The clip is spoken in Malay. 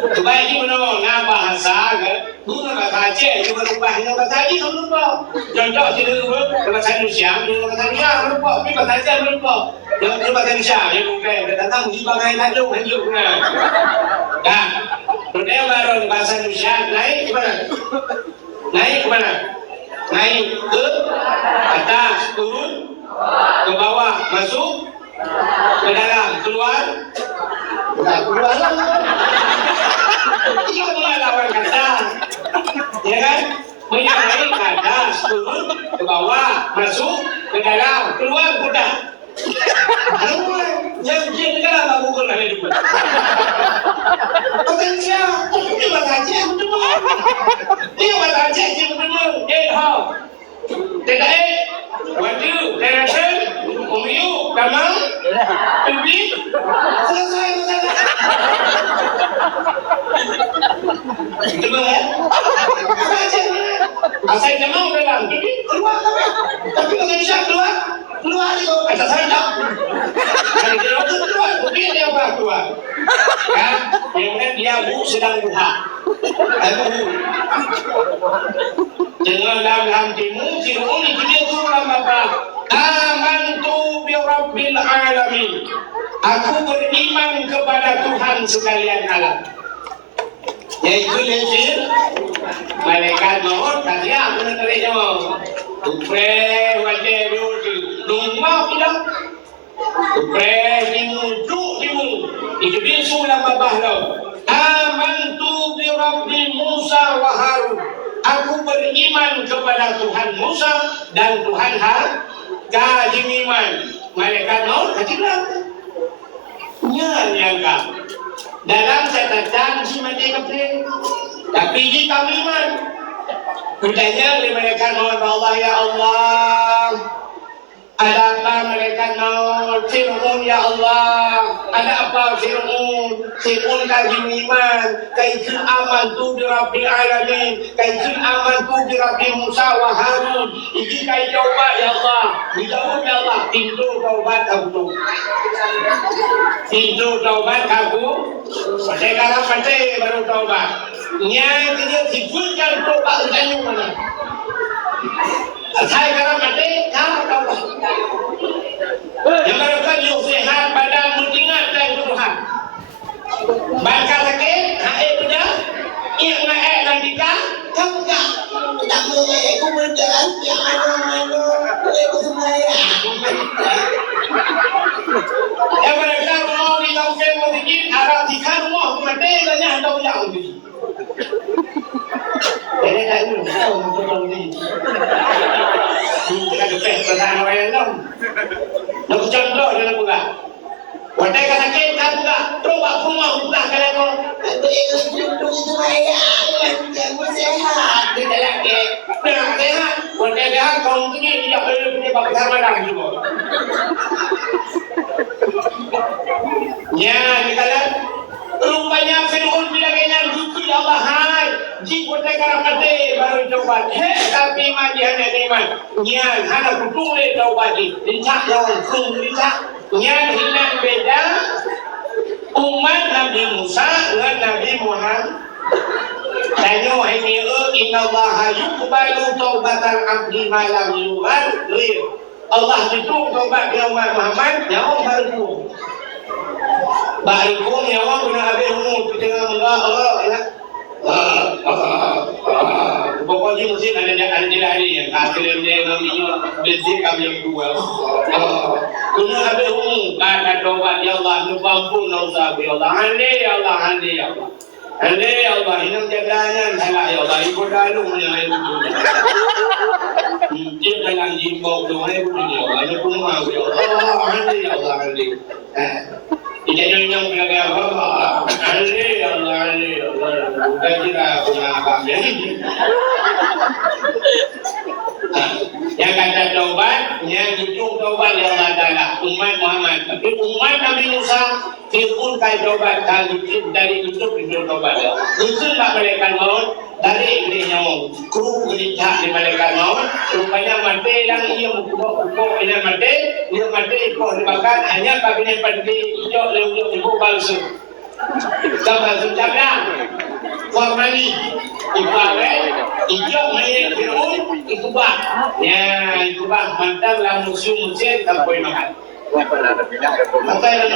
Kebaik ni mana nak bahasa ke? Guna bahasa Aceh, dia berubah dengan bahasa Aceh tak lupa. Contoh kita lupa bahasa Indonesia, dia bahasa Indonesia lupa, tapi bahasa Aceh lupa. Dia bahasa Indonesia, dia bukan dia datang di bagai tajuk hidup kan. Dah. Kemudian baru bahasa Indonesia naik ke mana? Naik ke mana? Naik ke atas, turun ke bawah, masuk ke dalam, keluar. Keluar lah. Itu adalah lawan kata, ya kan? Naik ke atas, turun ke bawah, masuk ke dalam, keluar kuda. Yang dia negara tak pukul lah dia. Potensial, dia bahasa Aceh betul. Dia bahasa Aceh dia betul. How? Tidak waju, direction, umiu, kamang, publik, selesai. Betul kan? Asal kamang dalam, publik keluar kamang. Tapi kalau Indonesia keluar itu kata saya. Kalau dia keluar, publik dia keluar. Kan? Kemudian dia sedang buha. Jangan dalam timu, Fir'aun itu dia surah apa? Amantu bi Rabbil Alamin. Aku beriman kepada Tuhan sekalian alam. Yaitu dia malaikat maut tadi aku nak terima. Upre wajib dulu. Lumah tidak. Upre dimuju. Itu dia surah apa? Amantu bi Rabbi Musa wa Harun. Aku beriman kepada Tuhan Musa dan Tuhan Harun. Kajim iman. Malaikat maut kecilan. Nyangka. Dalam catatan si mereka keping. Tapi di kami iman. Kudanya oleh malaikat maut Allah, ya Allah. Ada apa malaikat maut? Fir'aun ya Allah. Ada apa Fir'aun? Fir'aun kajim iman. Kaitun amantu bi Rabbil Alamin. Kaitun amantu bi Rabbi Musa wa Harun. Ini kai taubat ya Allah. Dijawab ya Allah. Pintu taubat aku. Pintu taubat aku. Sekarang pandai baru taubat. Nya dia dibulkan taubat tanya mana? Saya kira mati, kamu tahu. Yang mereka yang sehat badan mutingat dan Tuhan. Bakal sakit, haid punya, ia naik dan dikah, kamu tak boleh aku berjalan yang mana aku semaya. Yang mereka mau ditaukan mutin, arah dikah rumah mati dan yang tahu yang ini. Jadi saya belum tahu betul ini. Kita kepeh pertanyaan orang lain. Nak contoh dalam buka. Wadah kata kita buka. Coba rumah buka kalau kau. Itu saya. Jangan sehat. Kita lagi. Nah sehat. Wadah sehat kau punya dia perlu punya bapak sama dah juga. Ya kita lihat. Rupanya Fir'aun bilangnya lucu ya Allah hai. Jika negara mati baru coba. Tapi iman dia hanya iman. Nyan hanya kutung le coba di. Lincak yang kum lincak. Nyan hilang beda. Umat Nabi Musa dengan Nabi Muhammad. Tanya ini inna Allah yuqbalu taubatan abdi malam yuman rir. Allah itu taubat dia umat Muhammad. Nyawa baru tu. Baikku ni awak guna habis umur kita Allah ya. Pokoknya mesti ada lari yang akhirnya dia ngambil bezi kami yang dua. Guna habis umur kata taubat ya Allah numpang nauza ya Allah ande ya Allah ande ya Allah. Ande ya Allah hinam jaganya salah ya Allah ibu dalu yang itu. Dia dengan jimbau tu hai punya Allah ada pun mau ya Allah ande ya Allah ande. Ijazah yang beragam Allah, Allah, bukan kita punya abang jadi. Yang kata taubat, yang ujung taubat yang adalah umat Muhammad. Tapi umat Nabi Musa, Fir'aun kai taubat dari hidup taubat. Itu tak malaikat maut dari beliau kru gelicah di malaikat maut. Rupanya mati yang ia mukuk ini mati, dia mati kau dibakar hanya kabinet padi hijau lewat ibu palsu. Sama sudah Warmani ipawe ijo main Firun itu bah ya itu bah mantan lah museum tak boleh makan apa yang